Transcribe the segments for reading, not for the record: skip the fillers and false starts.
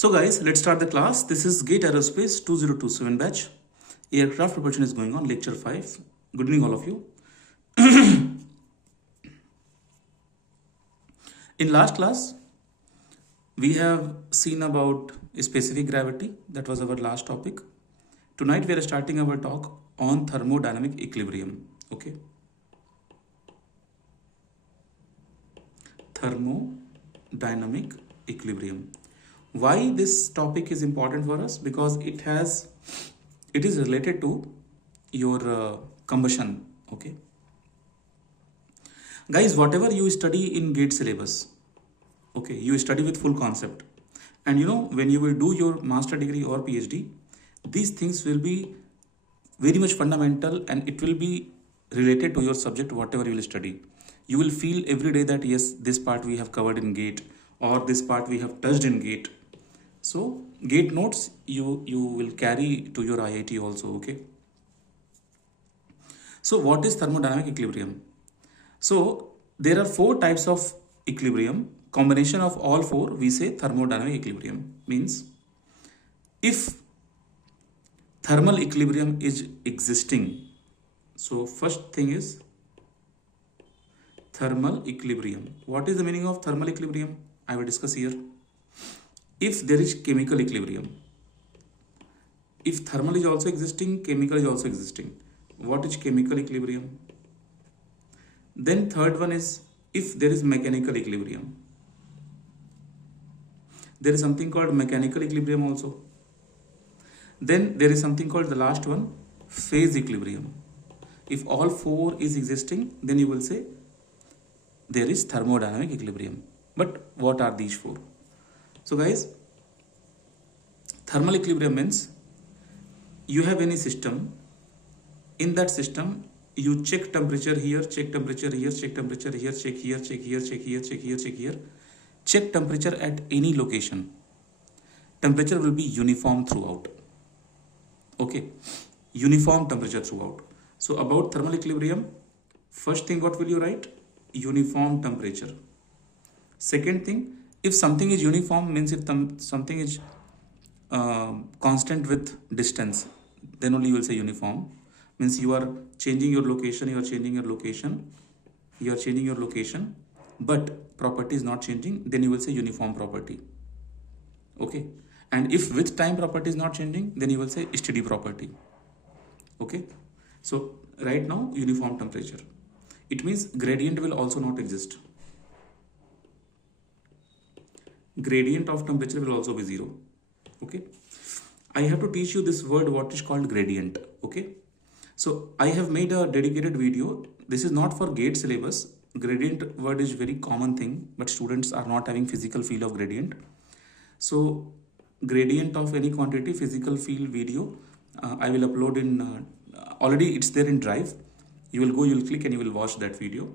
So guys, let's start the class. This is GATE Aerospace 2027 batch. Aircraft propulsion is going on, lecture 5. Good evening all of you. In last class, we have seen about specific gravity. That was our last topic. Tonight we are starting our talk on thermodynamic equilibrium. Okay. Thermodynamic equilibrium. Why this topic is important for us? Because it is related to your combustion. Okay, guys, whatever you study in GATE syllabus, okay, you study with full concept, and when you will do your master degree or PhD, these things will be very much fundamental and it will be related to your subject. Whatever you will study, you will feel every day that yes, this part we have covered in GATE, or this part we have touched in GATE. So GATE notes you will carry to your IIT also. Okay, so what is thermodynamic equilibrium? So there are 4 types of equilibrium. Combination of all 4 we say thermodynamic equilibrium. Means if thermal equilibrium is existing, so first thing is thermal equilibrium. What is the meaning of thermal equilibrium? I will discuss here. If there is chemical equilibrium, if thermal is also existing, chemical is also existing. What is chemical equilibrium? Then third one is if there is mechanical equilibrium. There is something called mechanical equilibrium also. Then there is something called the last one, phase equilibrium. If all 4 is existing, then you will say there is thermodynamic equilibrium. But what are these 4? So guys, thermal equilibrium means you have any system. In that system, you check temperature here, check temperature here, check temperature here, check here, check here, check here, check here, check here. Check temperature at any location. Temperature will be uniform throughout. Okay, uniform temperature throughout. So about thermal equilibrium, first thing what will you write? Uniform temperature. Second thing, if something is uniform, means if something is constant with distance, then only you will say uniform. Means you are changing your location, but property is not changing, then you will say uniform property. Okay, and if with time property is not changing, then you will say steady property. Okay, so right now uniform temperature, it means gradient will also not exist. Gradient of temperature will also be 0. Okay, I have to teach you this word, what is called gradient. Okay, so I have made a dedicated video. This is not for GATE syllabus. Gradient word is very common thing, but students are not having physical feel of gradient. So gradient of any quantity, physical feel video, I will upload in, already it's there in Drive. You will go, you will click and you will watch that video.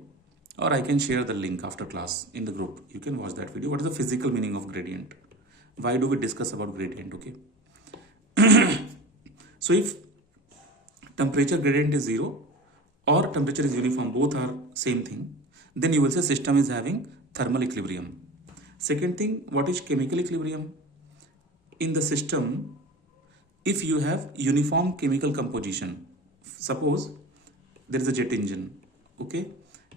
Or I can share the link after class in the group. You can watch that video. What is the physical meaning of gradient? Why do we discuss about gradient? Okay. So if temperature gradient is 0 or temperature is uniform, both are same thing, then you will say system is having thermal equilibrium. Second thing, what is chemical equilibrium? In the system, if you have uniform chemical composition, suppose there is a jet engine. Okay,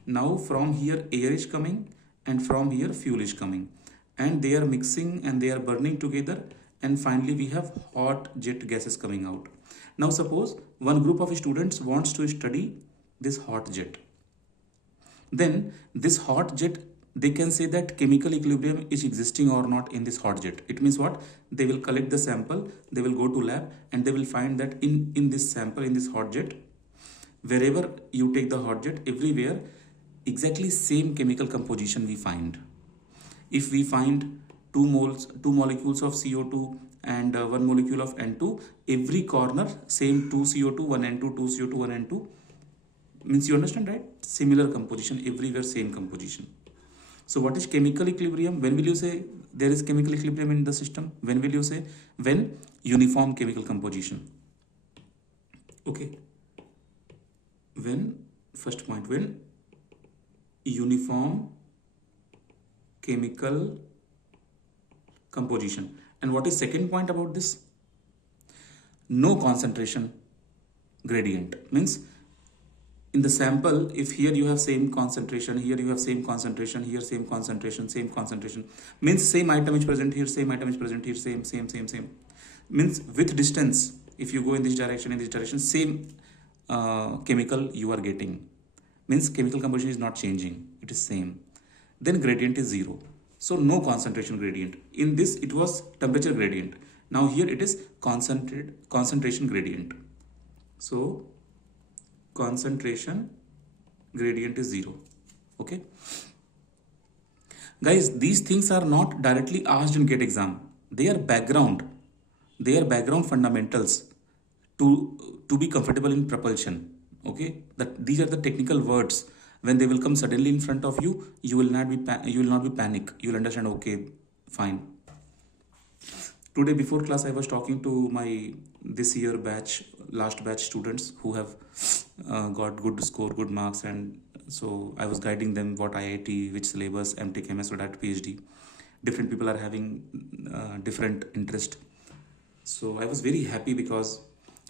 now from here air is coming and from here fuel is coming, and they are mixing and they are burning together, and finally we have hot jet gases coming out. Now suppose one group of students wants to study this hot jet. Then this hot jet, they can say that chemical equilibrium is existing or not in this hot jet. It means what? They will collect the sample, they will go to lab, and they will find that in this sample, in this hot jet, wherever you take the hot jet, everywhere exactly same chemical composition we find. If we find 2 molecules of CO2 and 1 molecule of N2, every corner same 2 CO2, 1 N2, 2 CO2, 1 N2. Means you understand, right? Similar composition, everywhere same composition. So what is chemical equilibrium? When will you say there is chemical equilibrium in the system? When will you say? When uniform chemical composition. Okay. When, first point, when uniform chemical composition. And what is second point about this? No concentration gradient. Means in the sample, if here you have same concentration, here you have same concentration, here same concentration, means same item is present here, same item is present here, same. Means with distance, if you go in this direction, same chemical you are getting. Means chemical composition is not changing, it is same. Then gradient is 0. So no concentration gradient. In this it was temperature gradient. Now here it is concentration gradient. So concentration gradient is 0. Okay. Guys, these things are not directly asked in GATE exam. They are background. They are background fundamentals to be comfortable in propulsion. Okay. These are the technical words. When they will come suddenly in front of you, you will not be panic. You will understand. Okay, fine. Today before class, I was talking to my this year batch, last batch students who have got good score, good marks, and so I was guiding them what IIT, which syllabus, MTech, MS, or that PhD. Different people are having different interest. So I was very happy because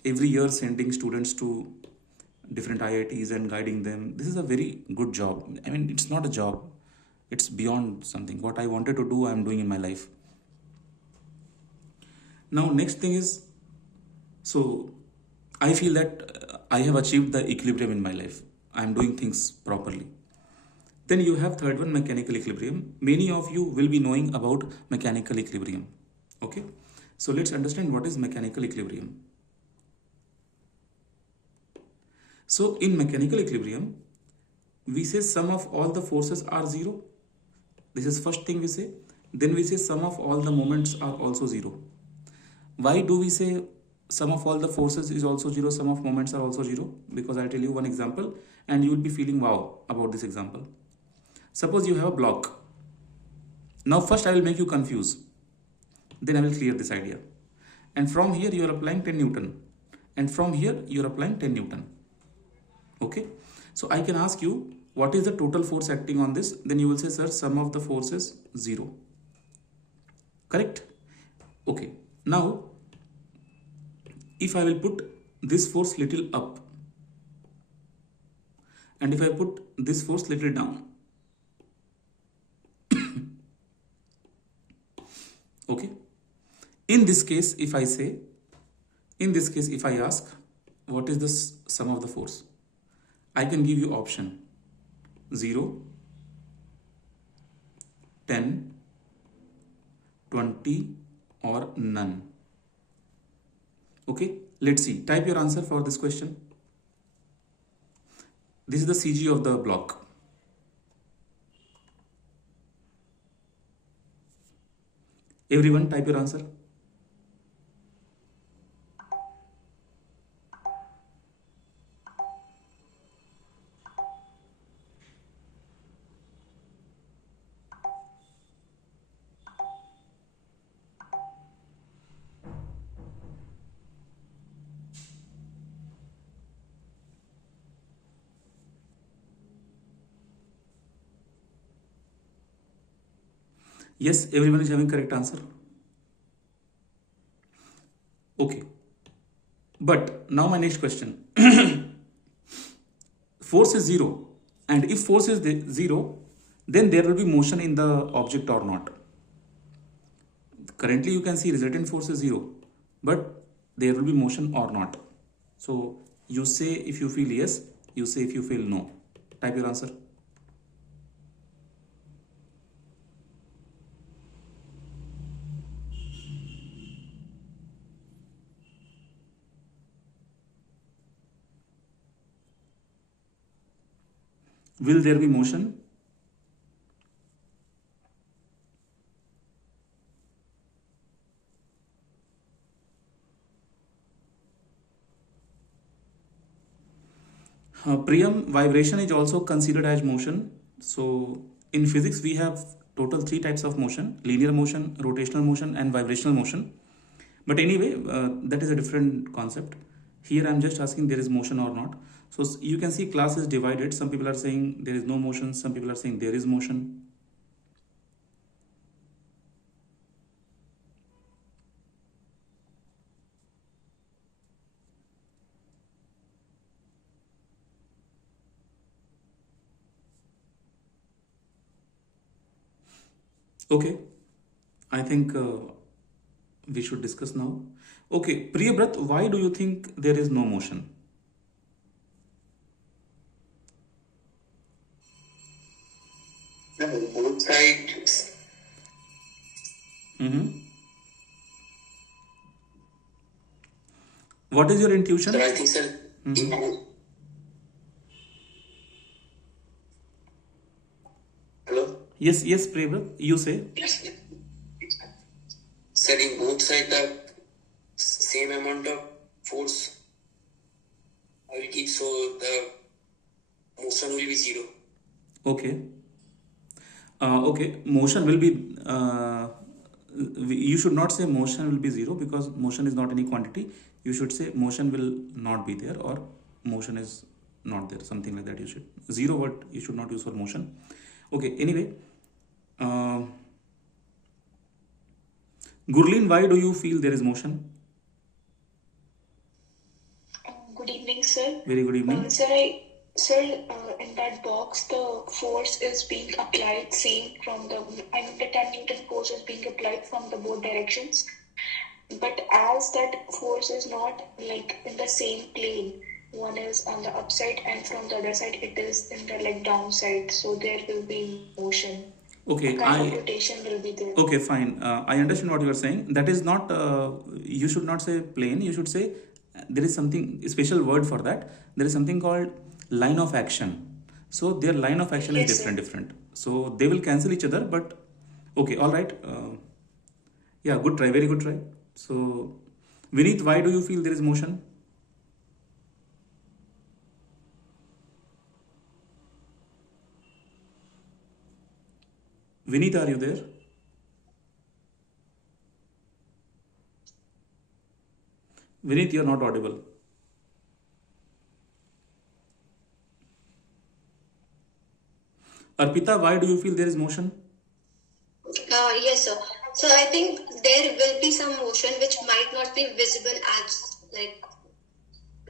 every year sending students to different IITs and guiding them. This is a very good job. I mean, it's not a job. It's beyond something. What I wanted to do, I'm doing in my life. Now, next thing is, so I feel that I have achieved the equilibrium in my life. I'm doing things properly. Then you have third one, mechanical equilibrium. Many of you will be knowing about mechanical equilibrium. Okay. So let's understand what is mechanical equilibrium. So in mechanical equilibrium, we say sum of all the forces are 0. This is first thing we say. Then we say sum of all the moments are also 0. Why do we say sum of all the forces is also 0, sum of moments are also 0? Because I'll tell you one example and you will be feeling wow about this example. Suppose you have a block. Now first I will make you confused. Then I will clear this idea. And from here you are applying 10 Newton. And from here you are applying 10 Newton. Okay. So I can ask you, what is the total force acting on this? Then you will say, sir, sum of the forces 0. Correct? Okay. Now, if I will put this force little up and if I put this force little down, okay. In this case, if I ask, what is the sum of the force? I can give you option 0, 10, 20 or none. Okay, let's see. Type your answer for this question. This is the CG of the block. Everyone type your answer. Yes, everyone is having correct answer. Okay. But now my next question. Force is 0. And if force is 0, then there will be motion in the object or not. Currently you can see resultant force is 0. But there will be motion or not. So you say if you feel yes, you say if you feel no. Type your answer. Will there be motion? Priyam, vibration is also considered as motion. So in physics, we have total 3 types of motion: linear motion, rotational motion, and vibrational motion. But anyway, that is a different concept. Here I'm just asking there is motion or not. So you can see class is divided. Some people are saying there is no motion. Some people are saying there is motion. Okay, I think we should discuss now. Okay, Priyabrat, why do you think there is no motion? No, both sides. Mm-hmm. What is your Sir, intuition? I think, sir, in Mm-hmm. both. Hello? Yes, yes, Priyabrat, you say. Yes. Sir, in both sides, the same amount of force I will give, so the motion will be zero. Okay. Okay, motion will be. You should not say motion will be zero because motion is not any quantity. You should say motion will not be there or motion is not there. Something like that. You should zero word. You should not use for motion. Okay. Anyway, uh, Gurleen, why do you feel there is motion? Good evening, sir. Very good evening. In that box, the force is being applied same from the 10 Newton force is being applied from the both directions. But as that force is not like in the same plane, one is on the upside and from the other side it is in the like downside. So there will be motion. Okay, A kind of rotation will be there. Okay, fine. I understand what you are saying. That is not. You should not say plane. You should say there is something a special word for that. There is something called line of action. So their line of action is Yes, sir. different. So they will cancel each other. But okay, all right. Yeah, good try. Very good try. So Vineet, why do you feel there is motion? Vineet, are you there? Vineet, you are not audible. Arpita, why do you feel there is motion? Yes, sir. So I think there will be some motion which might not be visible as like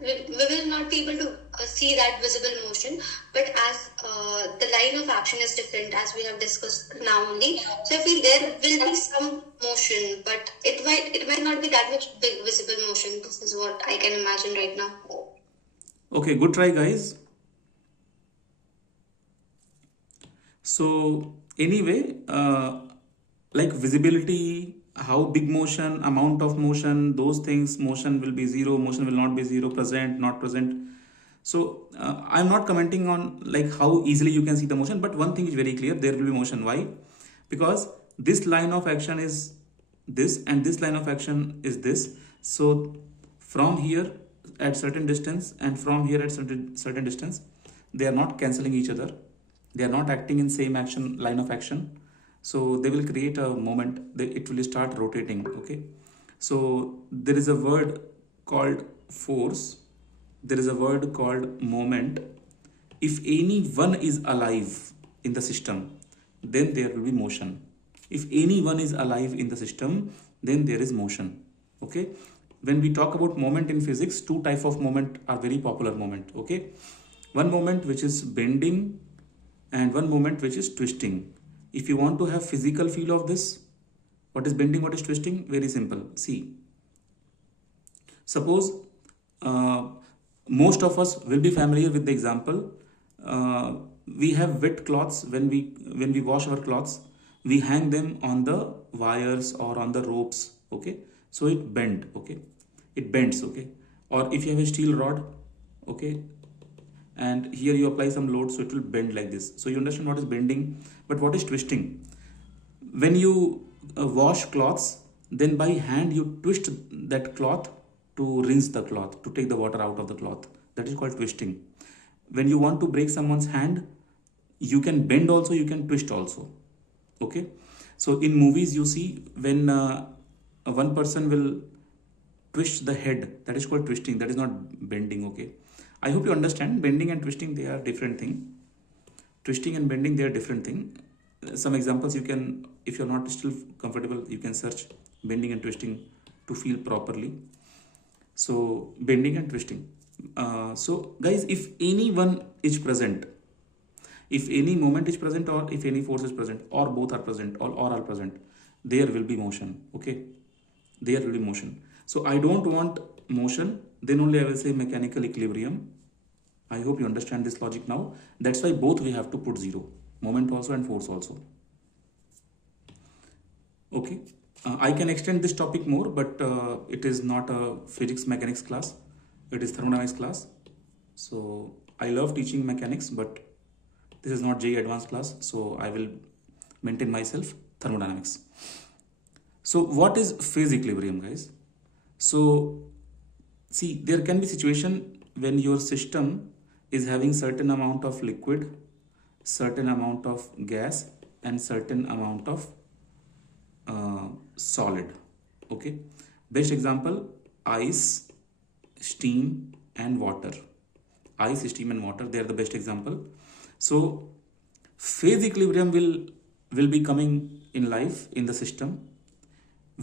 we will not be able to see that visible motion, but as the line of action is different as we have discussed now only. So I feel there will be some motion, but it might not be that much big visible motion. This is what I can imagine right now. Okay, good try, guys. So anyway, like visibility, how big motion, amount of motion, those things, motion will be zero, motion will not be zero, present, not present. So I'm not commenting on like how easily you can see the motion, but one thing is very clear: there will be motion. Why? Because this line of action is this, and this line of action is this. So from here at certain distance, and from here at certain distance, they are not cancelling each other. They are not acting in same action line of action. So they will create a moment. It will start rotating. Okay. So there is a word called force. There is a word called moment. If any one is alive in the system, then there will be motion. If anyone is alive in the system, then there is motion. Okay. When we talk about moment in physics, two type of moment are very popular moment. Okay. One moment which is bending and one moment which is twisting. If you want to have physical feel of this, what is bending, what is twisting? Very simple. See, suppose uh, most of us will be familiar with the example. We have wet cloths. When we wash our clothes, we hang them on the wires or on the ropes. Okay, so it bend. Okay, it bends. Okay, or if you have a steel rod, okay, and here you apply some load, so it will bend like this. So you understand what is bending. But what is twisting? When you wash cloths, then by hand you twist that cloth to rinse the cloth, to take the water out of the cloth. That is called twisting. When you want to break someone's hand, you can bend also, you can twist also. Okay. So in movies you see when one person will twist the head, that is called twisting. That is not bending. Okay, I hope you understand. Bending and twisting, they are different thing. Twisting and bending, they are different thing. Some examples you can, if you're not still comfortable, you can search bending and twisting to feel properly. So bending and twisting. So guys, if anyone is present, If any moment is present or if any force is present or both are present or all are present, there will be motion. Okay, there will be motion. So I don't want motion, then only I will say mechanical equilibrium. I hope you understand this logic now. That's why both we have to put 0, moment also and force also. Okay, I can extend this topic more, but it is not a physics mechanics class, it is thermodynamics class. So I love teaching mechanics, but this is not JEE advanced class, so I will maintain myself thermodynamics. So what is phase equilibrium, guys? So see, there can be situation when your system is having certain amount of liquid, certain amount of gas and certain amount of solid. Okay, best example, ice, steam and water. Ice, steam and water, they are the best example. So phase equilibrium will be coming in life in the system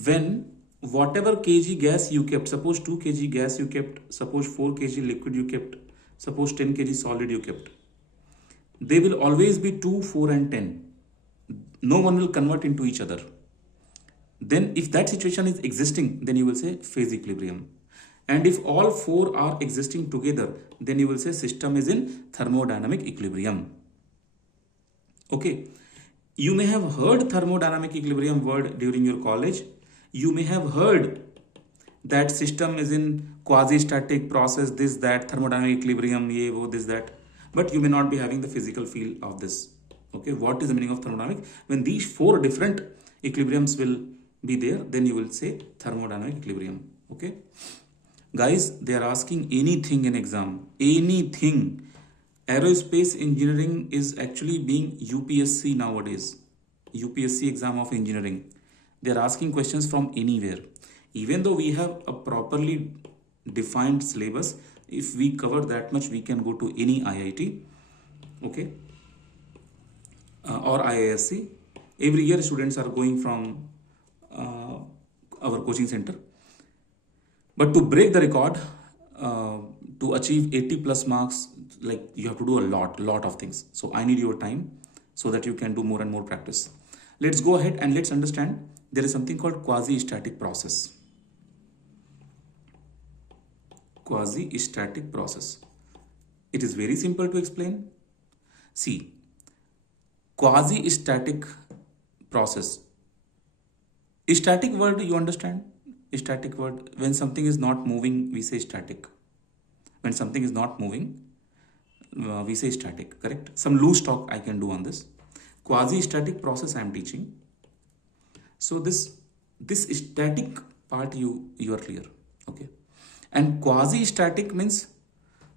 when whatever kg gas you kept, suppose 2 kg gas you kept, suppose 4 kg liquid you kept, suppose 10 kg solid you kept, they will always be 2, 4 and 10. No one will convert into each other. Then if that situation is existing, then you will say phase equilibrium. And if all 4 are existing together, then you will say system is in thermodynamic equilibrium. Okay, you may have heard thermodynamic equilibrium word during your college. You may have heard that system is in quasi-static process, this, that, thermodynamic equilibrium, ye, wo, this, that. But you may not be having the physical feel of this. Okay, what is the meaning of thermodynamic? When these 4 different equilibriums will be there, then you will say thermodynamic equilibrium. Okay, guys, they are asking anything in exam, anything. Aerospace engineering is actually being UPSC nowadays, UPSC exam of engineering. They are asking questions from anywhere. Even though we have a properly defined syllabus, if we cover that much, we can go to any IIT, okay, or IISc. Every year students are going from our coaching center. But to break the record, to achieve 80 plus marks, like you have to do a lot of things. So I need your time so that you can do more and more practice. Let's go ahead and let's understand there is something called quasi-static process. Quasi-static process. It is very simple to explain. See, quasi-static process. Static word, you understand? Static word, when something is not moving, we say static. When something is not moving, we say static, correct? Some loose talk I can do on this. Quasi-static process I am teaching. So this static part you are clear, okay? And quasi-static means,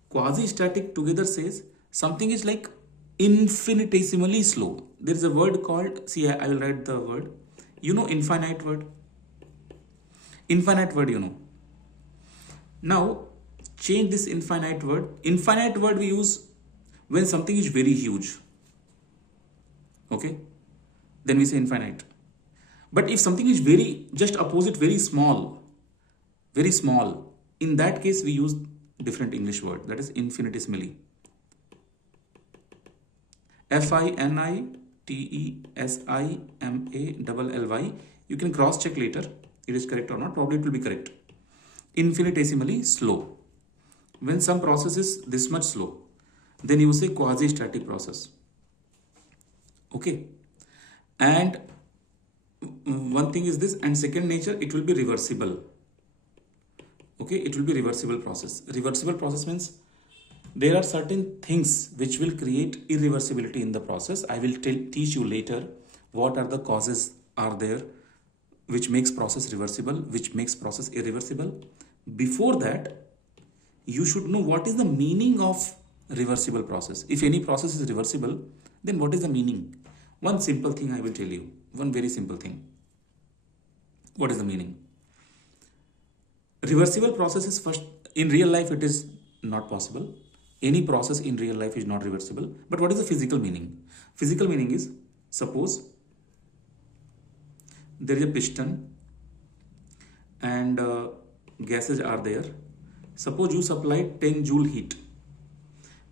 quasi-static together says something is like infinitesimally slow. There is a word called, see, I will write the word. You know infinite word? Infinite word, you know. Now, change this infinite word. Infinite word we use when something is very huge. Okay? Then we say infinite. But if something is very, just opposite, very small, in that case we use different English word, that is infinitesimally. FINITESIMALLY. You can cross check later, it is correct or not, probably it will be correct. Infinitesimally slow. When some process is this much slow, then you say quasi-static process. Okay. And one thing is this, and second nature, it will be reversible. Okay, it will be reversible process. Reversible process means there are certain things which will create irreversibility in the process. I will teach you later what are the causes are there which makes process reversible, which makes process irreversible. Before that, you should know what is the meaning of reversible process. If any process is reversible, then what is the meaning? One simple thing I will tell you, one very simple thing. What is the meaning? Reversible process is first, in real life it is not possible. Any process in real life is not reversible. But what is the physical meaning? Physical meaning is, suppose there is a piston and gases are there. Suppose you supply 10 joule heat.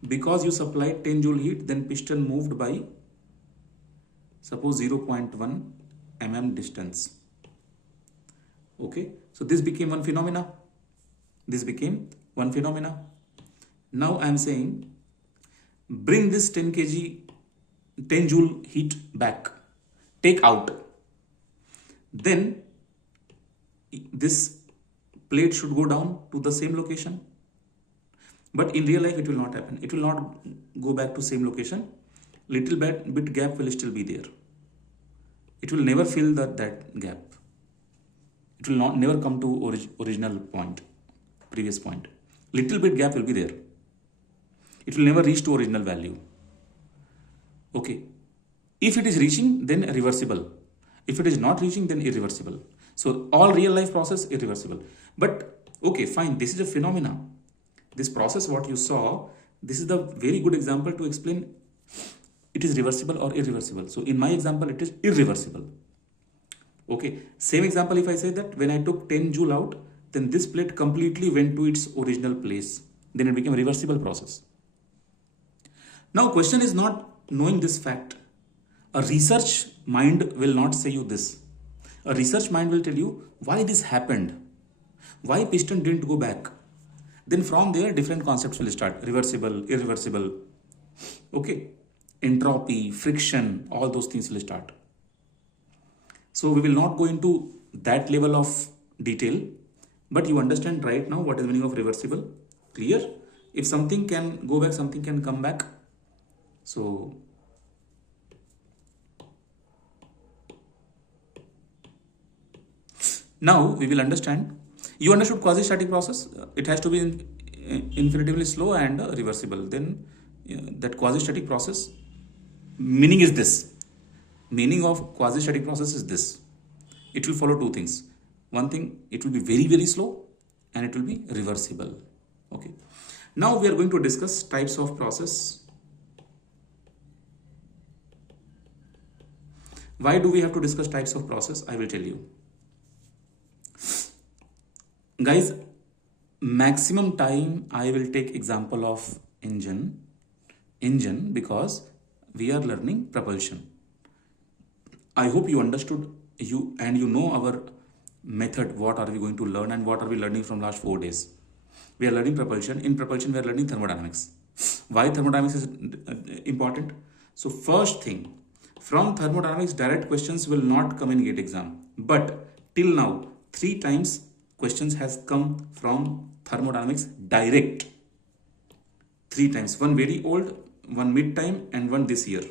because you supplied 10 joule heat, then piston moved by suppose 0.1 mm distance. Okay, so this became one phenomena. This became one phenomena. Now I am saying bring this 10 kg 10 joule heat back, take out, then this plate should go down to the same location. But in real life it will not happen. It will not go back to same location. Little bit gap will still be there. It will never fill that gap. It will never come to original point, previous point. Little bit gap will be there. It will never reach to original value. Okay. If it is reaching, then reversible. If it is not reaching, then irreversible. So all real life process irreversible. But okay, fine. This is a phenomena. This process, what you saw, this is the very good example to explain it is reversible or irreversible. So in my example, it is irreversible. Okay. Same example, if I say that when I took 10 joule out, then this plate completely went to its original place. Then it became a reversible process. Now question is not knowing this fact. A research mind will not say you this. A research mind will tell you why this happened. Why piston didn't go back. Then from there different concepts will start. Reversible, irreversible. Okay. Entropy, friction, all those things will start. So we will not go into that level of detail. But you understand right now what is the meaning of reversible. Clear? If something can go back, something can come back. So now we will understand. You understood quasi-static process. It has to be infinitively slow and reversible. Then that quasi-static process meaning is this. Meaning of quasi-static process is this. It will follow two things. One thing, it will be very, very slow and it will be reversible. Okay. Now we are going to discuss types of process. Why do we have to discuss types of process? I will tell you. Guys, maximum time I will take example of engine because we are learning propulsion. I hope you understood and you know our method, what are we going to learn and what are we learning from last 4 days. We are learning propulsion. In propulsion we are learning thermodynamics. Why thermodynamics is important? So first thing, from thermodynamics direct questions will not come in GATE exam. But till now 3 times questions has come from thermodynamics direct. 3 times. One very old, one mid time and one this year.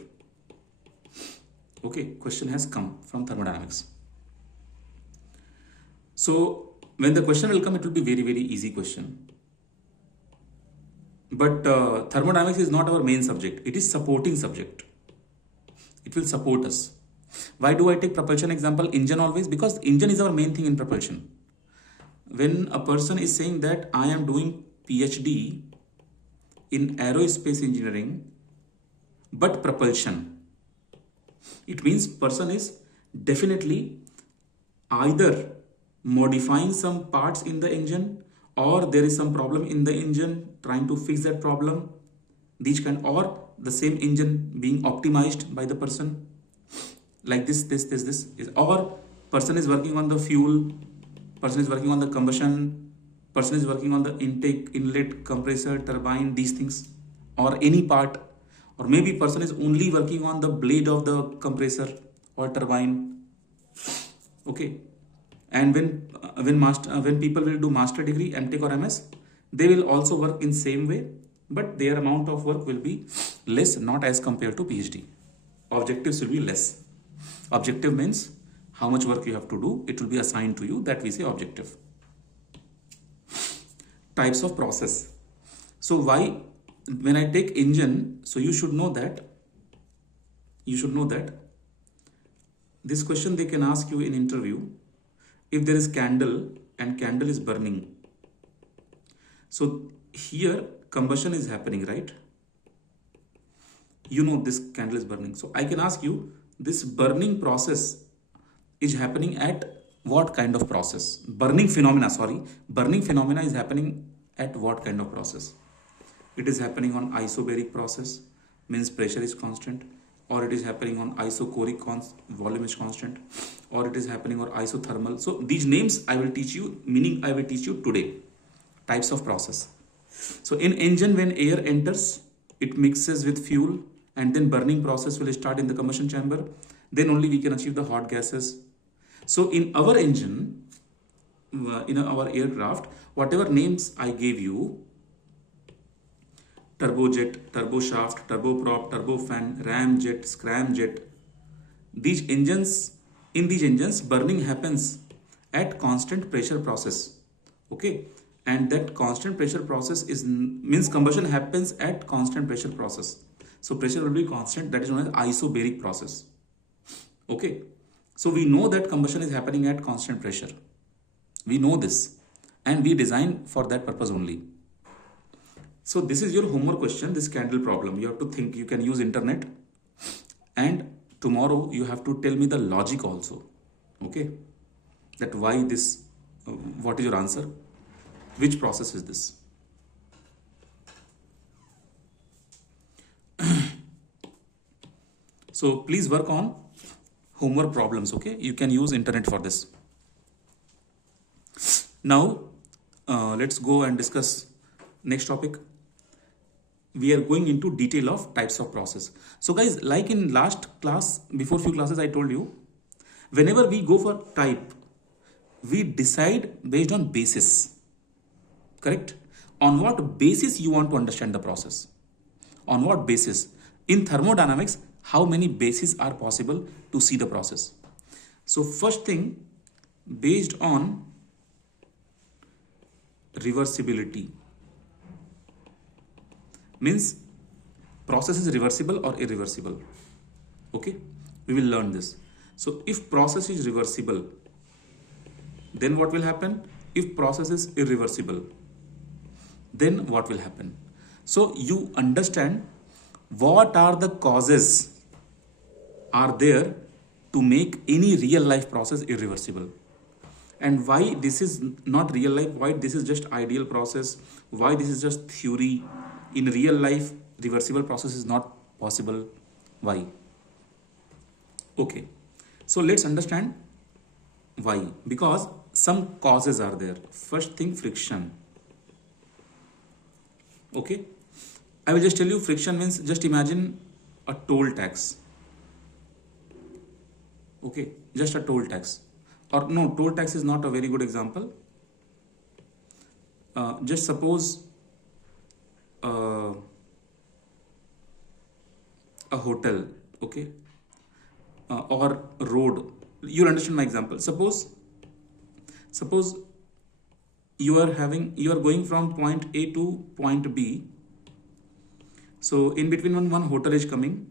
Okay, question has come from thermodynamics. So when the question will come, it will be very, very easy question. But thermodynamics is not our main subject. It is supporting subject. It will support us. Why do I take propulsion example? Engine always? Because engine is our main thing in propulsion. When a person is saying that I am doing PhD in aerospace engineering, but propulsion, it means person is definitely either modifying some parts in the engine or there is some problem in the engine, trying to fix that problem, or the same engine being optimized by the person, like this, or person is working on the fuel, person is working on the combustion, person is working on the intake, inlet, compressor, turbine, these things, or any part, or maybe person is only working on the blade of the compressor or turbine. Okay. And when people will do master degree, MTech or MS, they will also work in same way, but their amount of work will be less, not as compared to PhD. Objectives will be less. Objective means how much work you have to do. It will be assigned to you. That we say objective. Types of process. So why, when I take engine, so you should know that this question they can ask you in interview. If there is candle and candle is burning, so here combustion is happening, right? You know this candle is burning. So I can ask you, this burning process is happening at what kind of process? Burning phenomena is happening at what kind of process? it is happening on isobaric process, means pressure is constant, or it is happening on isochoric, volume is constant, or it is happening on isothermal. So these names I will teach you, meaning I will teach you today, types of process. So in engine, when air enters, it mixes with fuel, and then burning process will start in the combustion chamber. Then only we can achieve the hot gases. So in our engine, in our aircraft, whatever names I gave you, turbojet, turboshaft, turboprop, turbofan, ramjet, scramjet, these engines, in these engines, burning happens at constant pressure process. Okay, and that constant pressure process means combustion happens at constant pressure process. So pressure will be constant. That is known as isobaric process. Okay, so we know that combustion is happening at constant pressure. We know this, and we design for that purpose only. So this is your homework question, this candle problem. You have to think. You can use internet, and tomorrow you have to tell me the logic also. Okay, that why this, what is your answer, which process is this. So please work on homework problems. Okay, you can use internet for this. Now let's go and discuss next topic. We are going into detail of types of process. So guys, like in last class, before few classes I told you, whenever we go for type, we decide based on basis. Correct? On what basis you want to understand the process? On what basis? In thermodynamics, how many bases are possible to see the process? So first thing, based on reversibility, means process is reversible or irreversible. Okay, we will learn this. So if process is reversible, then what will happen? If process is irreversible, then what will happen? So you understand what are the causes are there to make any real life process irreversible, and why this is not real life, why this is just ideal process, why this is just theory. In real life, reversible process is not possible. Why? Okay, so let's understand why. Because some causes are there. First thing, friction. Okay, I will just tell you, friction means, just imagine a toll tax. Okay, just a toll tax. Or no, toll tax is not a very good example. Just suppose a hotel, okay, or road. You understand my example. Suppose you are going from point A to point B. So in between one hotel is coming,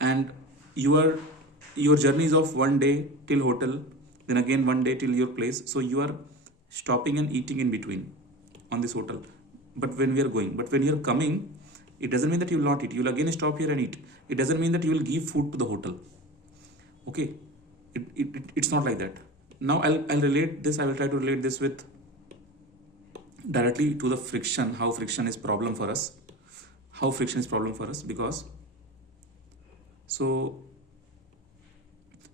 and your journey is of 1 day till hotel, then again 1 day till your place. So you are stopping and eating in between on this hotel. But when you are coming, it doesn't mean that you will not eat. You will again stop here and eat. It doesn't mean that you will give food to the hotel. Okay, it's not like that. Now I'll relate this. I will try to relate this with directly to the friction. How friction is problem for us. Because so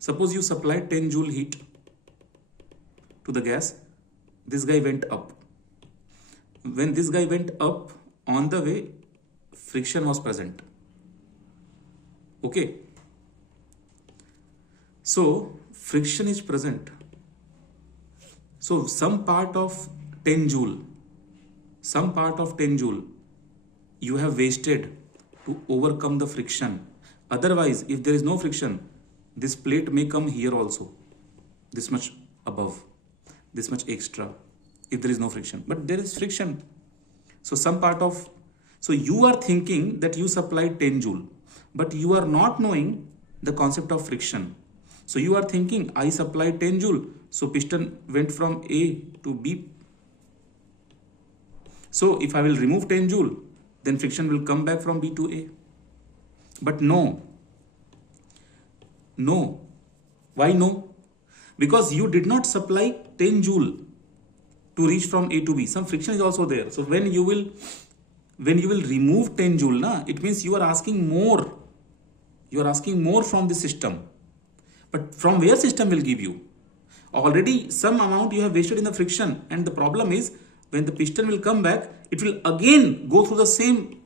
suppose you supply 10 joule heat to the gas. This guy went up. When this guy went up, on the way, friction was present. Okay, so friction is present. So some part of 10 joule you have wasted to overcome the friction. Otherwise, if there is no friction, this plate may come here also, this much above, this much extra, if there is no friction. But there is friction. So so you are thinking that you supplied 10 joule, but you are not knowing the concept of friction. So you are thinking, I supplied 10 joule, so piston went from A to B. So if I will remove 10 joule, then friction will come back from B to A. But no. Why no? Because you did not supply 10 joule to reach from A to B. Some friction is also there. So when you will when you will remove 10 joule, it means you are asking more. You are asking more from the system. But from where system will give you? Already some amount you have wasted in the friction, and the problem is when the piston will come back, it will again go through the same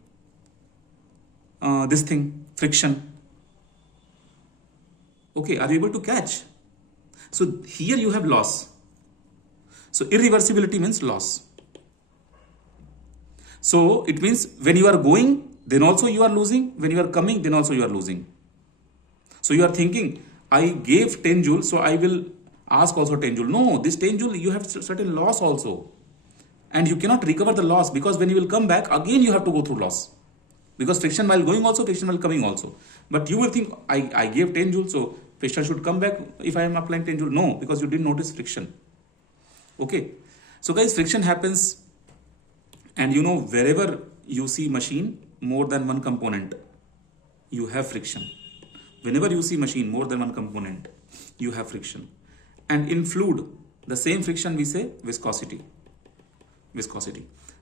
friction. Okay, are you able to catch? So here you have loss. So irreversibility means loss. So it means when you are going, then also you are losing. When you are coming, then also you are losing. So you are thinking, I gave 10 joule, so I will ask also 10 joule. No, this 10 joule, you have certain loss also. And you cannot recover the loss, because when you will come back, again you have to go through loss. Because friction while going also, friction while coming also. But you will think, I gave 10 joule, so piston should come back if I am applying 10 joule. No, because you didn't notice friction. Okay. So guys, friction happens, and you know, wherever you see machine, more than one component, you have friction. Whenever you see machine, more than one component, you have friction. And in fluid, the same friction we say viscosity.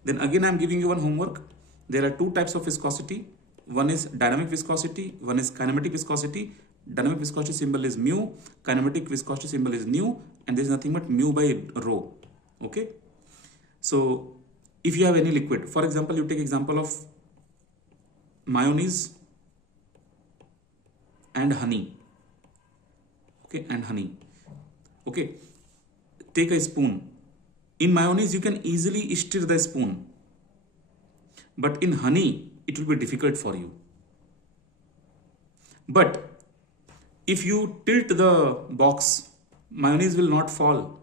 Then again, I am giving you one homework. There are two types of viscosity. One is dynamic viscosity, one is kinematic viscosity. Dynamic viscosity symbol is mu, kinematic viscosity symbol is nu, and there is nothing but mu by rho. Okay. So if you have any liquid, for example, you take example of mayonnaise and honey. Okay, and honey. Okay, take a spoon. In mayonnaise, you can easily stir the spoon, but in honey, it will be difficult for you. But if you tilt the box, mayonnaise will not fall.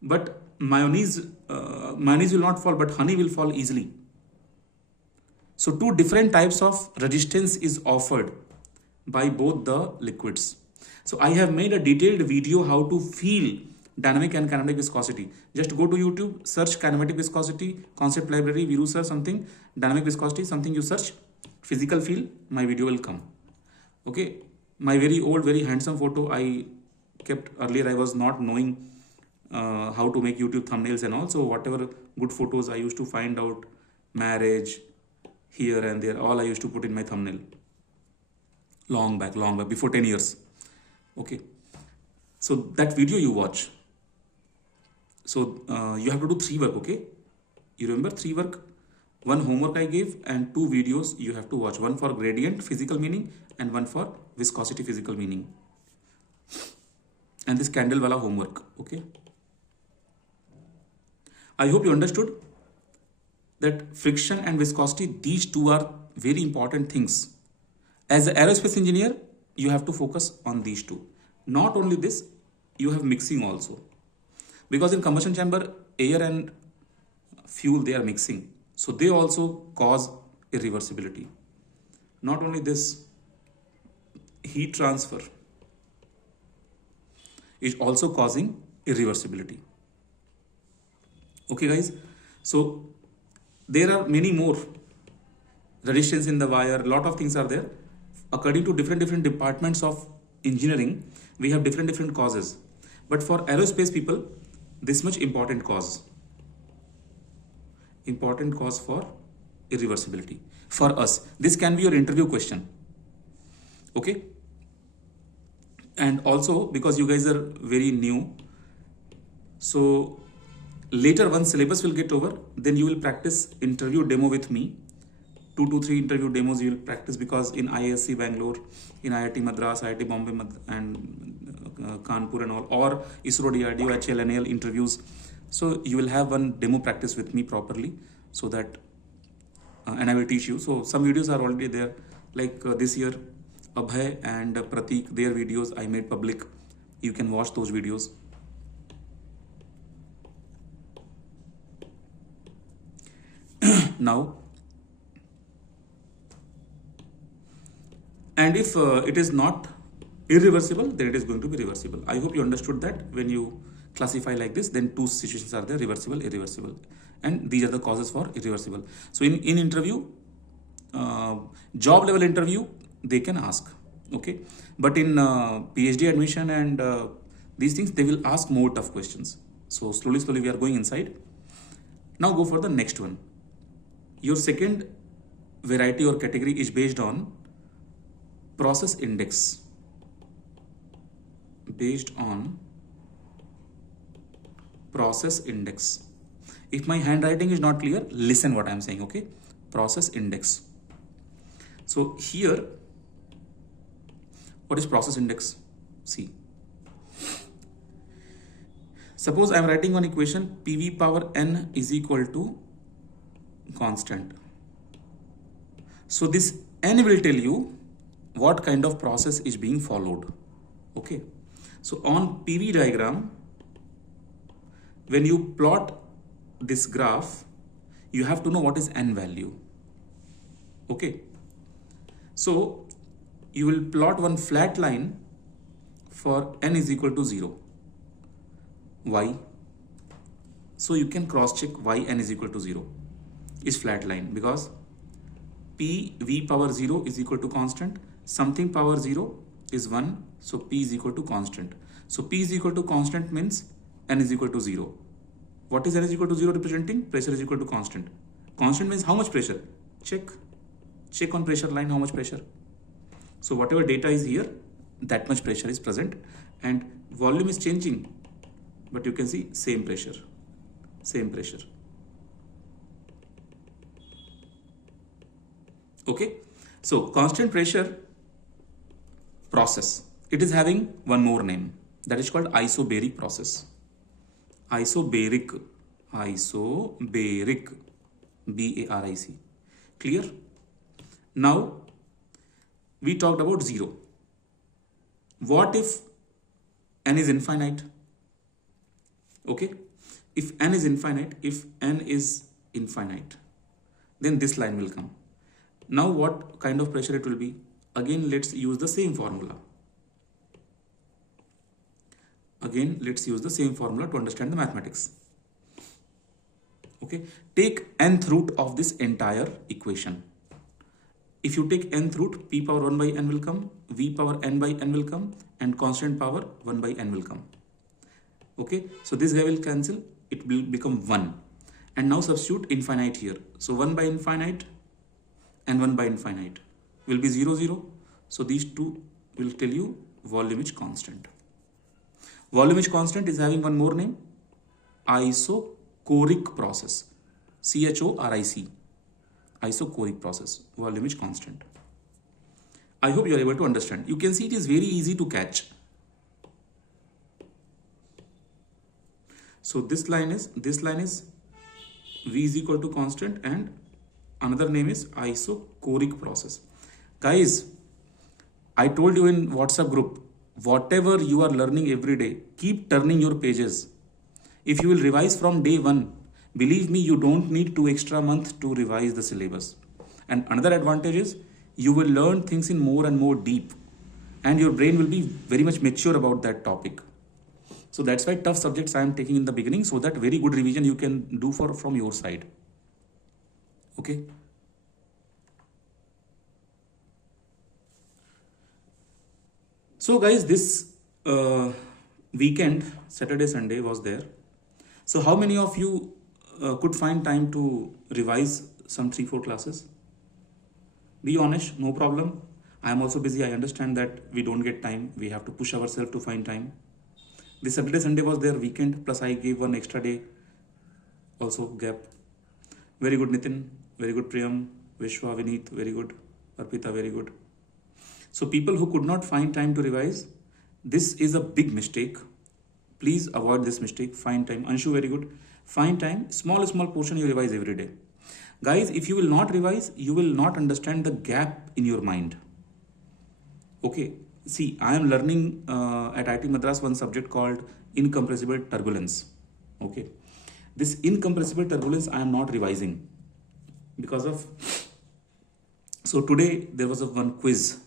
But mayonnaise will not fall, but honey will fall easily. So two different types of resistance is offered by both the liquids. So I have made a detailed video how to feel dynamic and kinematic viscosity. Just go to YouTube, search kinematic viscosity, concept library, Viru sir something, dynamic viscosity, something you search, physical feel, my video will come. Okay, my very old, very handsome photo I kept earlier. I was not knowing how to make YouTube thumbnails and all. So whatever good photos I used to find out, marriage, here and there, all I used to put in my thumbnail. Long back, before 10 years. Okay. So that video you watch. So you have to do 3 work, okay? You remember 3 work? 1 homework I gave and 2 videos you have to watch. 1 for gradient physical meaning and 1 for viscosity physical meaning. And this candle wala homework, okay? I hope you understood that friction and viscosity, these two are very important things. As an aerospace engineer, you have to focus on these two. Not only this, you have mixing also. Because in combustion chamber, air and fuel, they are mixing. So they also cause irreversibility. Not only this, heat transfer is also causing irreversibility. Okay guys, so there are many more resistance in the wire, lot of things are there. According to different departments of engineering, we have different causes. But for aerospace people, this much important cause for irreversibility. For us, this can be your interview question. Okay. And also because you guys are very new, so later once syllabus will get over, then you will practice interview demo with me. 2 to 3 interview demos you will practice, because in IISc Bangalore, in IIT Madras, IIT Bombay and Kanpur and all, or ISRO, DRDO, HLNL interviews. So you will have one demo practice with me properly, so that and I will teach you. So some videos are already there, like this year Abhay and Pratik, their videos I made public. You can watch those videos. Now, and if it is not irreversible, then it is going to be reversible. I hope you understood that. When you classify like this, then 2 situations are there: reversible, irreversible, and these are the causes for irreversible. So in interview, job level interview, they can ask, okay, but in PhD admission and these things, they will ask more tough questions. So slowly we are going inside. Now go for the next one. Your second variety or category is based on process index. Based on process index. If my handwriting is not clear, listen what I am saying, okay? Process index. So here, what is process index? See. Suppose I am writing one equation, PV power n is equal to constant. So this n will tell you what kind of process is being followed. Okay. So on PV diagram, when you plot this graph, you have to know what is n value. Okay. So you will plot one flat line for n is equal to 0. Why? So you can cross check why n is equal to 0 is flat line, because p v power 0 is equal to constant, something power 0 is 1, so p is equal to constant. So p is equal to constant means n is equal to 0. What is n is equal to 0 representing? Pressure is equal to constant. Constant means how much pressure? Check on pressure line how much pressure. So whatever data is here, that much pressure is present, and volume is changing, but you can see same pressure. Okay, so constant pressure process, it is having one more name, that is called isobaric process. Isobaric, B-A-R-I-C. Clear? Now we talked about 0. What if n is infinite? Okay, if n is infinite, then this line will come. Now what kind of pressure it will be? Again, let's use the same formula. To understand the mathematics. Okay, take nth root of this entire equation. If you take nth root, p power 1 by n will come, v power n by n will come, and constant power 1 by n will come. Okay, so this guy will cancel, it will become 1. And now substitute infinite here. So 1 by infinite and 1 by infinite will be 0, 0. So these two will tell you volume is constant. Volume is constant is having one more name, isochoric process. C-H-O-R-I-C. Isochoric process. Volume is constant. I hope you are able to understand. You can see it is very easy to catch. So this line is V is equal to constant, and another name is isochoric process. Guys, I told you in WhatsApp group, whatever you are learning every day, keep turning your pages. If you will revise from day 1, believe me, you don't need 2 extra months to revise the syllabus. And another advantage is you will learn things in more and more deep, and your brain will be very much mature about that topic. So that's why tough subjects I am taking in the beginning, so that very good revision you can do from your side. Okay. So guys, this weekend, Saturday, Sunday was there. So how many of you could find time to revise some 3-4 classes? Be honest, no problem. I am also busy. I understand that we don't get time. We have to push ourselves to find time. This Saturday, Sunday was their weekend, plus I gave one extra day also gap. Very good Nitin, very good Priyam, Vishwa, Vineet, very good. Arpita, very good. So people who could not find time to revise, this is a big mistake. Please avoid this mistake. Find time. Anshu, very good. Find time. Small portion you revise every day. Guys, if you will not revise, you will not understand the gap in your mind. Okay. See, I am learning at IIT Madras one subject called incompressible turbulence. Okay. This incompressible turbulence I am not revising because of... So today there was one quiz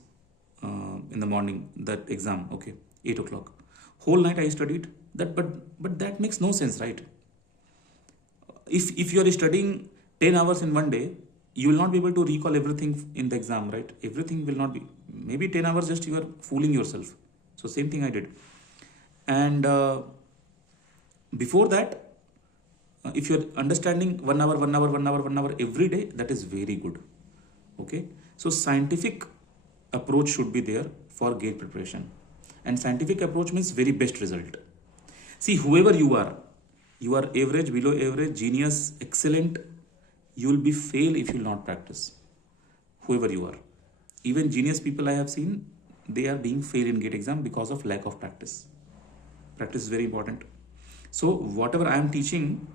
in the morning, that exam, okay, 8 o'clock. Whole night I studied that, but that makes no sense, right? If you are studying 10 hours in one day, you will not be able to recall everything in the exam, right? Everything will not be, maybe 10 hours just you are fooling yourself. So same thing I did. And before that, if you're understanding 1 hour every day, that is very good. Okay, so scientific approach should be there for gate preparation, and scientific approach means very best result. See, whoever you are average, below average, genius, excellent, you will be fail if you will not practice. Whoever you are, even genius people I have seen, they are being fail in gate exam because of lack of practice. Practice is very important. So whatever I am teaching,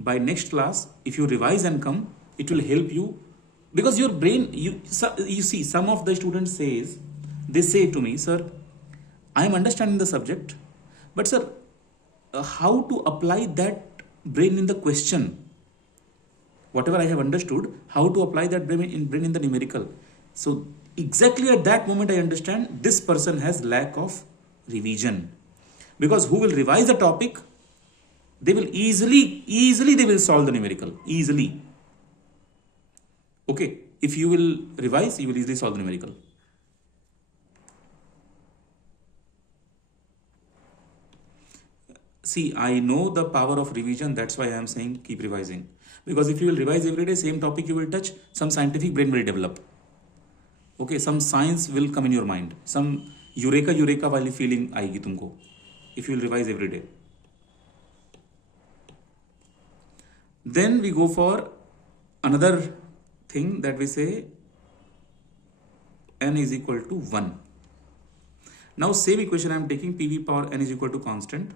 by next class, if you revise and come, it will help you, because your brain, you see, some of the students they say to me, sir, I am understanding the subject, but sir, how to apply that brain in the question? Whatever I have understood, how to apply that brain in the numerical? So exactly at that moment I understand this person has lack of revision, because who will revise the topic, they will easily they will solve the numerical easily. Okay, if you will revise, you will easily solve the numerical. See, I know the power of revision, that's why I am saying keep revising, because if you will revise every day, same topic you will touch, some scientific brain will develop. Okay, some science will come in your mind, some eureka वाली feeling आएगी तुमको if you will revise every day. Then we go for another thing that we say n is equal to 1. Now same equation I am taking, PV power n is equal to constant.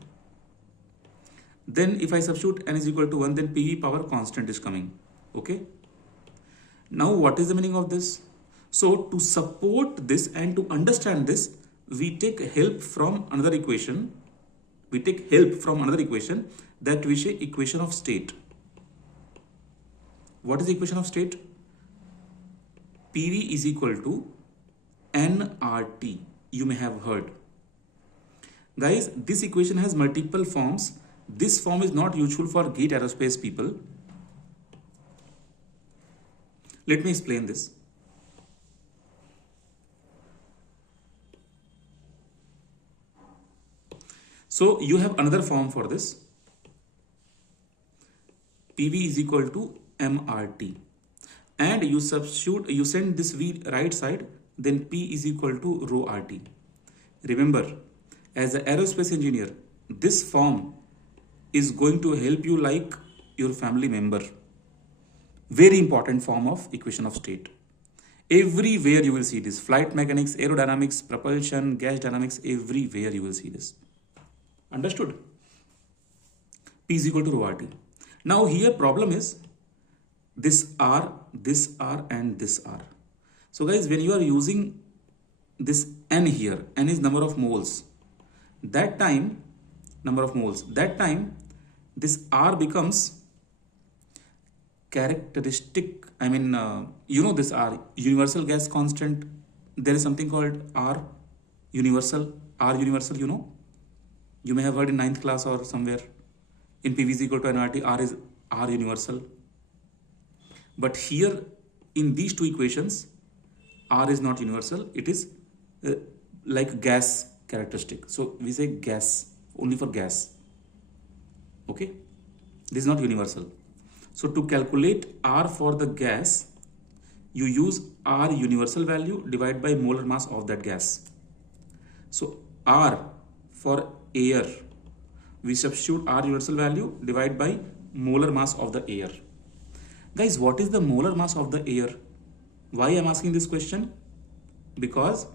Then if I substitute n is equal to 1, then PV power constant is coming. Okay. Now what is the meaning of this? So to support this and to understand this, we take help from another equation. That we say equation of state. What is the equation of state? PV is equal to nRT. You may have heard. Guys, this equation has multiple forms. This form is not useful for GATE aerospace people. Let me explain this. So you have another form for this. PV is equal to mRT. And you substitute, you send this V right side, then P is equal to rho RT. Remember, as an aerospace engineer, this form is going to help you like your family member. Very important form of equation of state. Everywhere you will see this. Flight mechanics, aerodynamics, propulsion, gas dynamics, everywhere you will see this. Understood? P is equal to rho RT. Now here problem is this R and this R. So guys, when you are using this N here, N is number of moles. That time, this R becomes characteristic. I mean, you know this R, universal gas constant. There is something called R universal, you know. You may have heard in 9th class or somewhere. In PV is equal to nRT, R is R universal. But here in these two equations, R is not universal. It is like gas characteristic. So we say gas, only for gas. Okay. This is not universal. So to calculate R for the gas, you use R universal value divided by molar mass of that gas. So R for air, we substitute R universal value divided by molar mass of the air. Guys, what is the molar mass of the air? Why I am asking this question? Because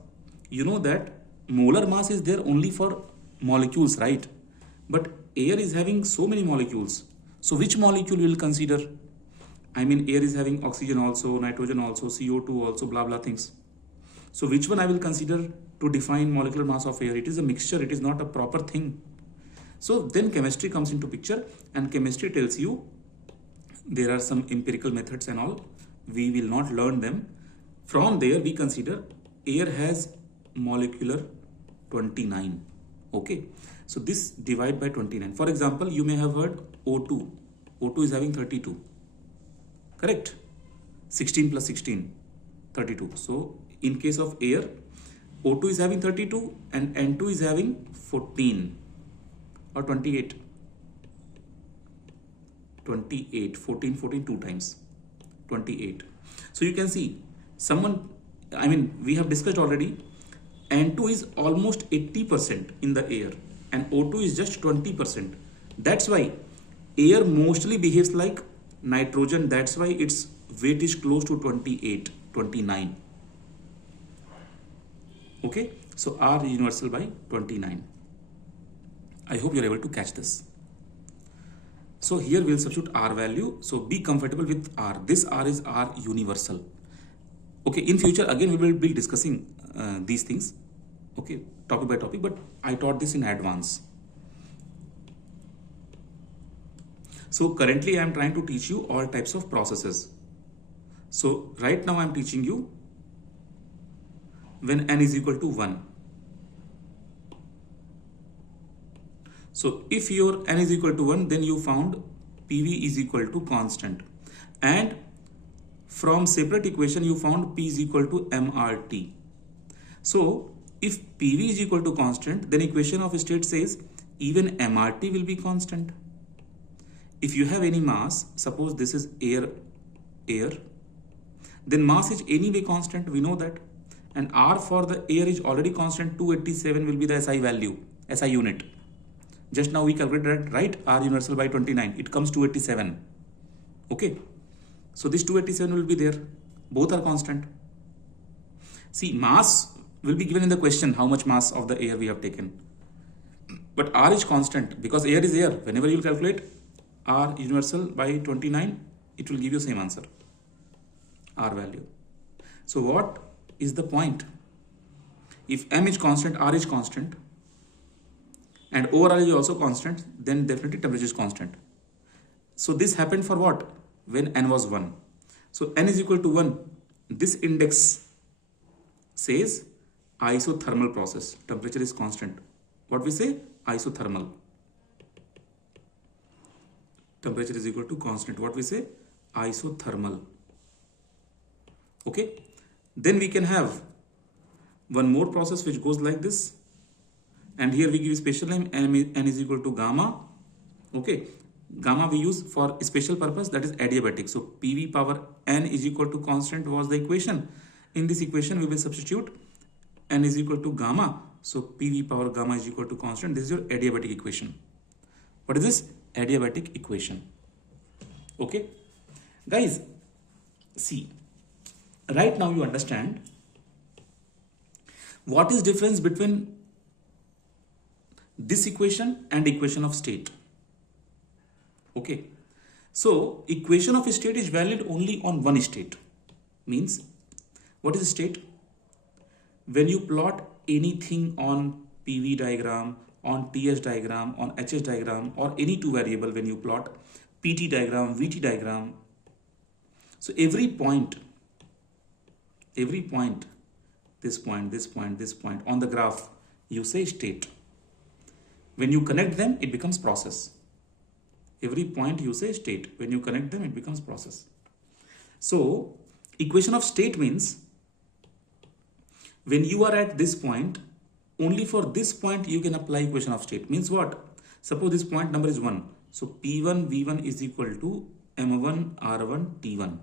you know that molar mass is there only for molecules, right? But air is having so many molecules. So which molecule will consider? I mean, air is having oxygen also, nitrogen also, CO2 also, blah blah things. So which one I will consider to define molecular mass of air? It is a mixture, it is not a proper thing. So then chemistry comes into picture, and chemistry tells you there are some empirical methods and all. We will not learn them. From there we consider air has molecular 29. Okay. So this divide by 29. For example, you may have heard O2. O2 is having 32. Correct? 16 plus 16, 32. So in case of air, O2 is having 32 and N2 is having 14 or 28. 28, 14, 14, 2 times, 28. So you can see we have discussed already, N2 is almost 80% in the air and O2 is just 20%. That's why air mostly behaves like nitrogen. That's why its weight is close to 28, 29. Okay, so R universal by 29. I hope you're able to catch this. So here we'll substitute R value. So be comfortable with R. This R is R universal. Okay, in future again we will be discussing these things. Okay, topic by topic, but I taught this in advance. So currently I am trying to teach you all types of processes. So right now I am teaching you when n is equal to 1. So if your n is equal to 1, then you found PV is equal to constant. And from separate equation you found P is equal to mRT. So if PV is equal to constant, then equation of state says even mRT will be constant. If you have any mass, suppose this is air, then mass is anyway constant, we know that. And R for the air is already constant, 287 will be the SI value, SI unit. Just now we calculated that, right? R universal by 29, it comes 287. Okay, so this 287 will be there, both are constant. See, mass will be given in the question, how much mass of the air we have taken. But R is constant because air is air. Whenever you calculate R universal by 29, it will give you same answer, R value. So what is the point? If M is constant, R is constant, and overall is also constant, then definitely temperature is constant. So this happened for what? When N was 1. So N is equal to 1. This index says isothermal process. Temperature is constant. What we say? Isothermal. Temperature is equal to constant. What we say? Isothermal. Okay. Then we can have one more process which goes like this. And here we give a special name, N is equal to gamma. Okay. Gamma we use for a special purpose, that is adiabatic. So PV power N is equal to constant was the equation. In this equation we will substitute N is equal to gamma. So PV power gamma is equal to constant. This is your adiabatic equation. What is this? Adiabatic equation. Okay. Guys, see. Right now you understand what is difference between this equation and equation of state. Okay. So equation of state is valid only on one state. Means, what is state? When you plot anything on PV diagram, on TS diagram, on HS diagram, or any two variable, when you plot PT diagram, VT diagram. So every point, this point, this point, this point on the graph, you say state. When you connect them, it becomes process. Every point you say state. When you connect them, it becomes process. So equation of state means when you are at this point, only for this point you can apply equation of state. Means what? Suppose this point number is 1. So P1 V1 is equal to M1 R1 T1.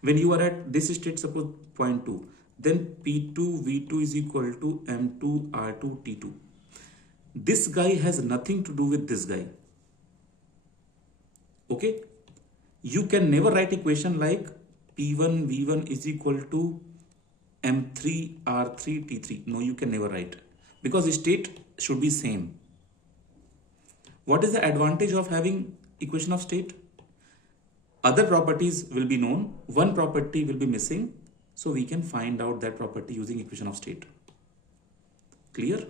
When you are at this state, suppose point 2, then P2 V2 is equal to M2 R2 T2. This guy has nothing to do with this guy. Okay? You can never write equation like P1 V1 is equal to M3 R3 T3. No, you can never write, because state should be same. What is the advantage of having equation of state? Other properties will be known, one property will be missing, so we can find out that property using equation of state. Clear?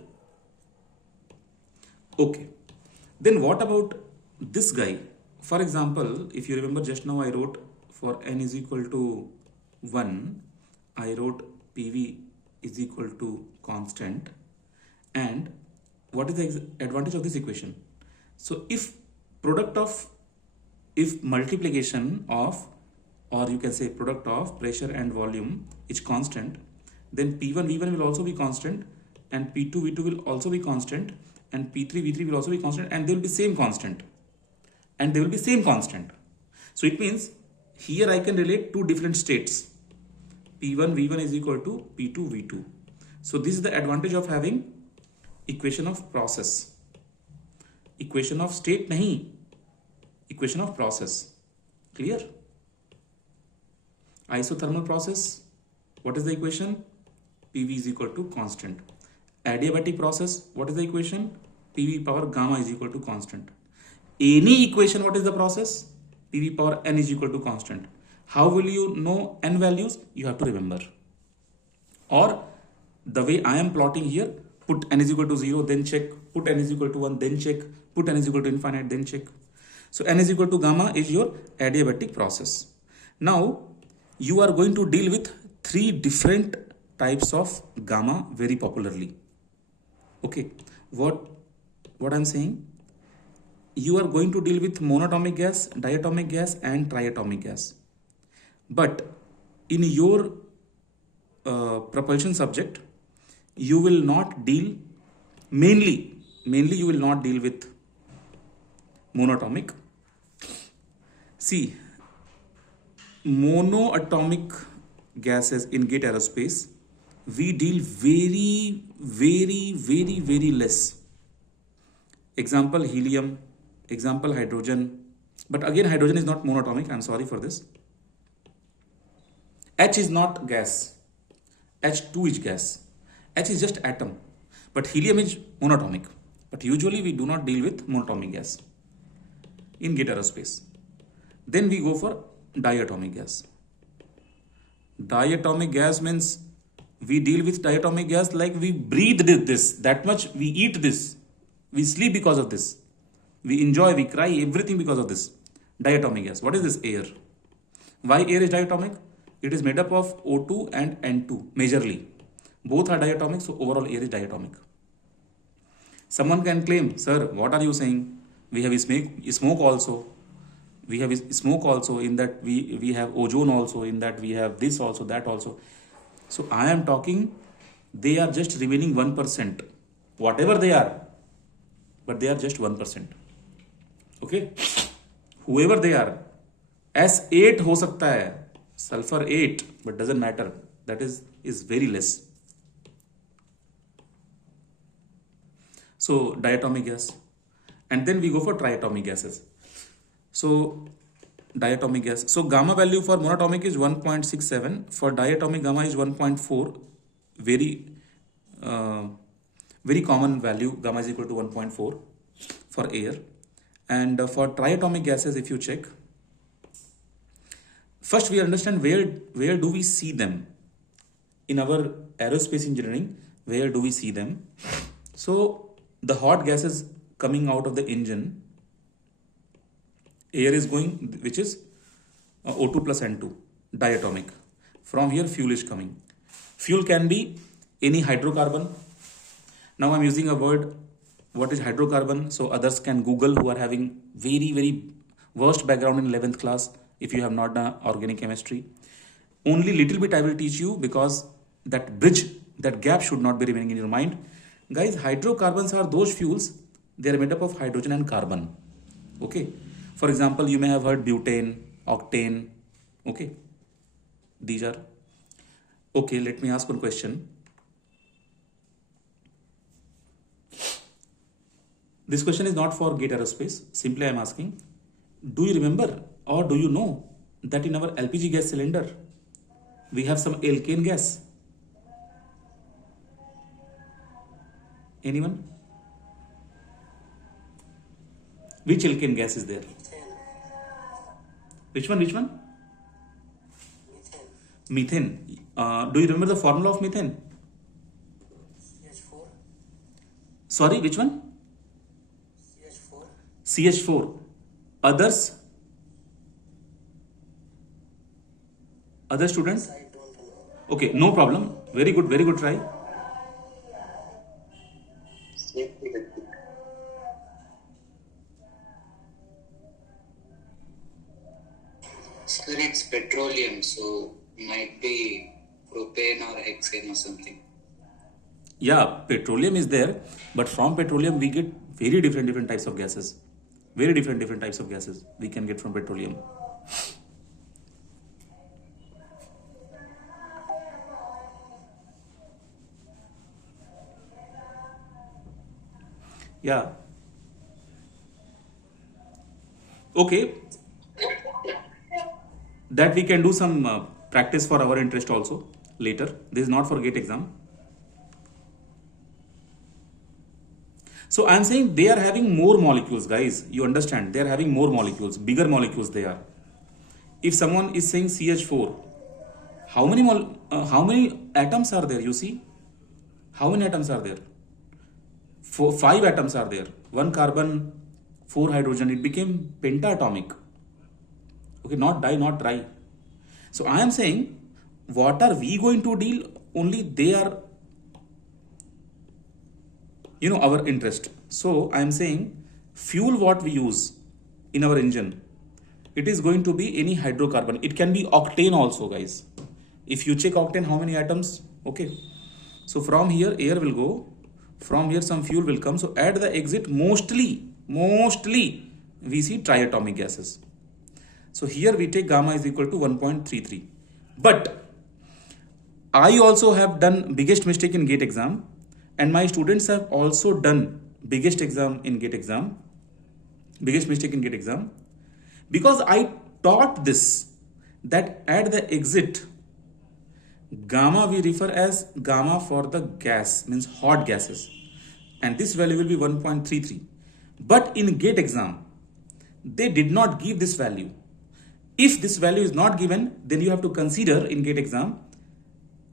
Okay. Then what about this guy? For example, if you remember just now I wrote for N is equal to 1, I wrote PV is equal to constant. And what is the advantage of this equation? So if multiplication of, or you can say product of pressure and volume is constant, then P1 V1 will also be constant, and P2 V2 will also be constant, and P3 V3 will also be constant, and they will be same constant. and they will be same constant. So it means here I can relate two different states. P1 V1 is equal to P2 V2. So this is the advantage of having equation of process. Equation of state nahi, equation of process. Clear? Isothermal process, what is the equation? PV is equal to constant. Adiabatic process, what is the equation? PV power gamma is equal to constant. Any equation, what is the process? PV power n is equal to constant. How will you know n values? You have to remember. Or the way I am plotting here, put n is equal to 0, then check, put n is equal to 1, then check, put n is equal to infinite, then check. So n is equal to gamma is your adiabatic process. Now you are going to deal with three different types of gamma very popularly. Okay, what I'm saying? You are going to deal with monatomic gas, diatomic gas and triatomic gas. But in your propulsion subject, you will not deal, mainly you will not deal with monatomic. See, monoatomic gases in GATE Aerospace, we deal very less. Example helium, example hydrogen, but again hydrogen is not monatomic, I'm sorry for this. H is not gas, H2 is gas, H is just atom, but helium is monatomic. But usually we do not deal with monatomic gas in GATE Aerospace. Then we go for diatomic gas. Diatomic gas means we deal with diatomic gas like we breathe this, that much we eat this, we sleep because of this, we enjoy, we cry, everything because of this. Diatomic gas. What is this? Air. Why air is diatomic? It is made up of O2 and N2 majorly. Both are diatomic, so overall air is diatomic. Someone can claim, sir, what are you saying? We have smoke also. We have smoke also, in that we have ozone also, in that we have this also, that also. So I am talking, they are just remaining 1%. Whatever they are, but they are just 1%. Okay? Whoever they are, S8 ho sakta hai, sulfur 8, but doesn't matter. That is very less. So diatomic gas. And then we go for triatomic gases. So diatomic gas. So gamma value for monatomic is 1.67. For diatomic, gamma is 1.4. Very common value. Gamma is equal to 1.4 for air. And for triatomic gases, if you check, first we understand where do we see them in our aerospace engineering. Where do we see them? So the hot gases coming out of the engine, air is going, which is O2 plus N2, diatomic. From here fuel is coming. Fuel can be any hydrocarbon. Now I'm using a word, what is hydrocarbon? So others can Google, who are having very worst background in 11th class, if you have not done organic chemistry. Only little bit I will teach you, because that bridge, that gap should not be remaining in your mind. Guys, hydrocarbons are those fuels, they are made up of hydrogen and carbon. Okay. For example, you may have heard butane, octane. Okay. These are. Okay, let me ask one question. This question is not for GATE Aerospace. Simply I am asking, do you remember or do you know that in our LPG gas cylinder, we have some alkane gas? Anyone? Which alkane gas is there? Which one? Methane. Do you remember the formula of methane? CH4. Sorry, which one? CH4. CH4. Others? Other students? I don't know. Okay, no problem. Very good try. Sir, it's petroleum, so might be propane or hexane or something. Yeah, petroleum is there, but from petroleum we get very different types of gases. Very different types of gases we can get from petroleum. Yeah. Okay. That we can do some practice for our interest also later. This is not for GATE exam. So I am saying they are having more molecules, guys. You understand? They are having more molecules, bigger molecules they are. If someone is saying CH4, how many atoms are there? You see, how many atoms are there? 5 atoms are there. 1 carbon, 4 hydrogen. It became pentaatomic. Okay, not di, not tri. So I am saying, what are we going to deal? Only they are, our interest. So I am saying, fuel what we use in our engine, it is going to be any hydrocarbon. It can be octane also, guys. If you check octane, how many atoms? Okay. So from here, air will go. From here, some fuel will come. So at the exit, mostly, we see triatomic gases. So here we take gamma is equal to 1.33. But I also have done biggest mistake in GATE exam, and my students have also done biggest mistake in GATE exam, because I taught this, that at the exit, gamma we refer as gamma for the gas, means hot gases, and this value will be 1.33. But in GATE exam, they did not give this value. If this value is not given, then you have to consider in GATE exam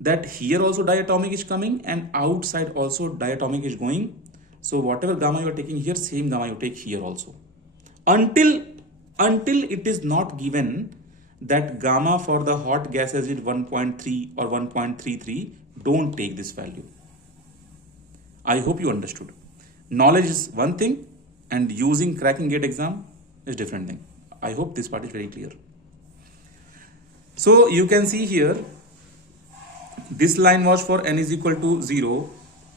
that here also diatomic is coming and outside also diatomic is going. So whatever gamma you are taking here, same gamma you take here also. Until it is not given that gamma for the hot gases is 1.3 or 1.33, don't take this value. I hope you understood. Knowledge is one thing and cracking GATE exam is different thing. I hope this part is very clear. So you can see here, this line was for n is equal to 0.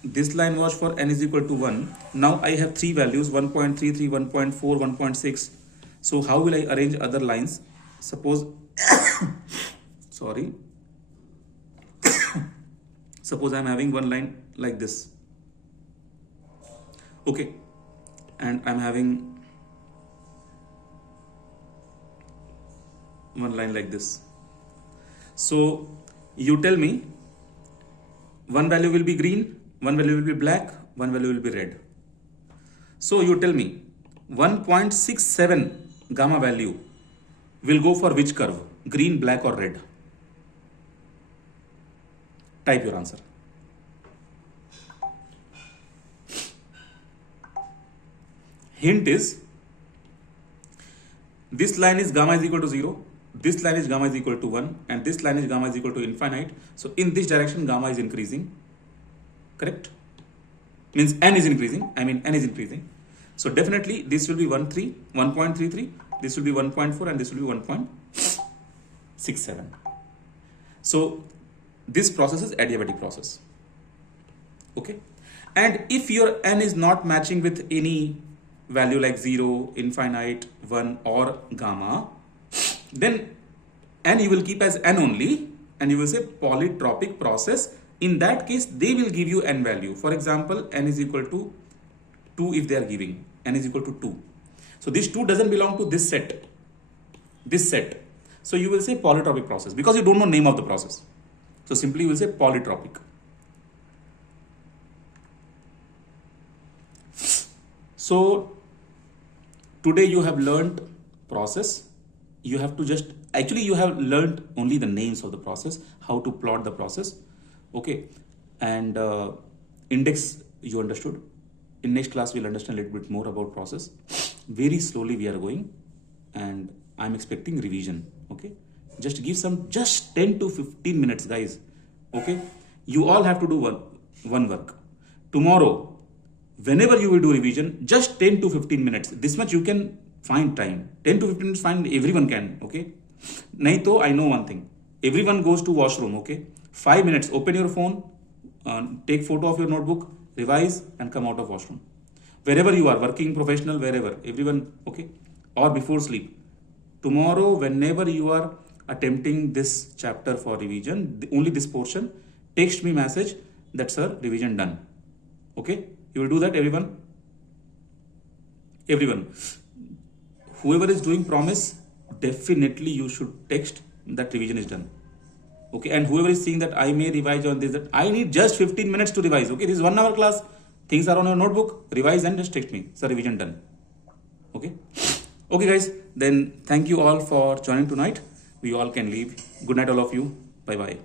This line was for n is equal to 1. Now I have 3 values, 1.33, 1.4, 1.6. So how will I arrange other lines? Suppose, sorry. Suppose I am having one line like this. Okay. And I am having one line like this. So you tell me, one value will be green, one value will be black, one value will be red. So you tell me 1.67 gamma value will go for which curve? Green, black or red? Type your answer. Hint is, this line is gamma is equal to 0, this line is gamma is equal to 1, and this line is gamma is equal to infinite. So in this direction, gamma is increasing. Correct? Means n is increasing. N is increasing. So definitely this will be 1.33, this will be 1.4, and this will be 1.67. So this process is adiabatic process. Okay? And if your n is not matching with any value like 0, infinite, 1 or gamma, then n you will keep as n only, and you will say polytropic process. In that case, they will give you n value. For example, n is equal to 2 if they are giving. N is equal to 2. So this 2 doesn't belong to this set. So you will say polytropic process because you don't know name of the process. So simply you will say polytropic. So today you have learned process. You have to you have learned only the names of the process, how to plot the process. Okay. And index you understood. In next class we'll understand a little bit more about process. Very slowly we are going, and I'm expecting revision. Okay. Just give 10 to 15 minutes, guys. Okay. You all have to do one work. Tomorrow, whenever you will do revision, just 10 to 15 minutes. This much you can find time. 10 to 15 minutes find, everyone can. Okay. Nahi to, I know one thing. Everyone goes to washroom. Okay. 5 minutes, open your phone, take photo of your notebook, revise and come out of washroom. wherever you are, working professional, wherever, everyone, okay, or before sleep. Tomorrow, whenever you are attempting this chapter for revision, only this portion, text me message that sir, revision done. Okay, you will do that, everyone. Whoever is doing promise, definitely you should text that revision is done. Okay, and whoever is saying that I may revise on this, that I need just 15 minutes to revise. Okay, this is 1 hour class, things are on your notebook, revise and just text me, sir, revision done. Okay, guys, then thank you all for joining tonight. We all can leave. Good night all of you. Bye bye.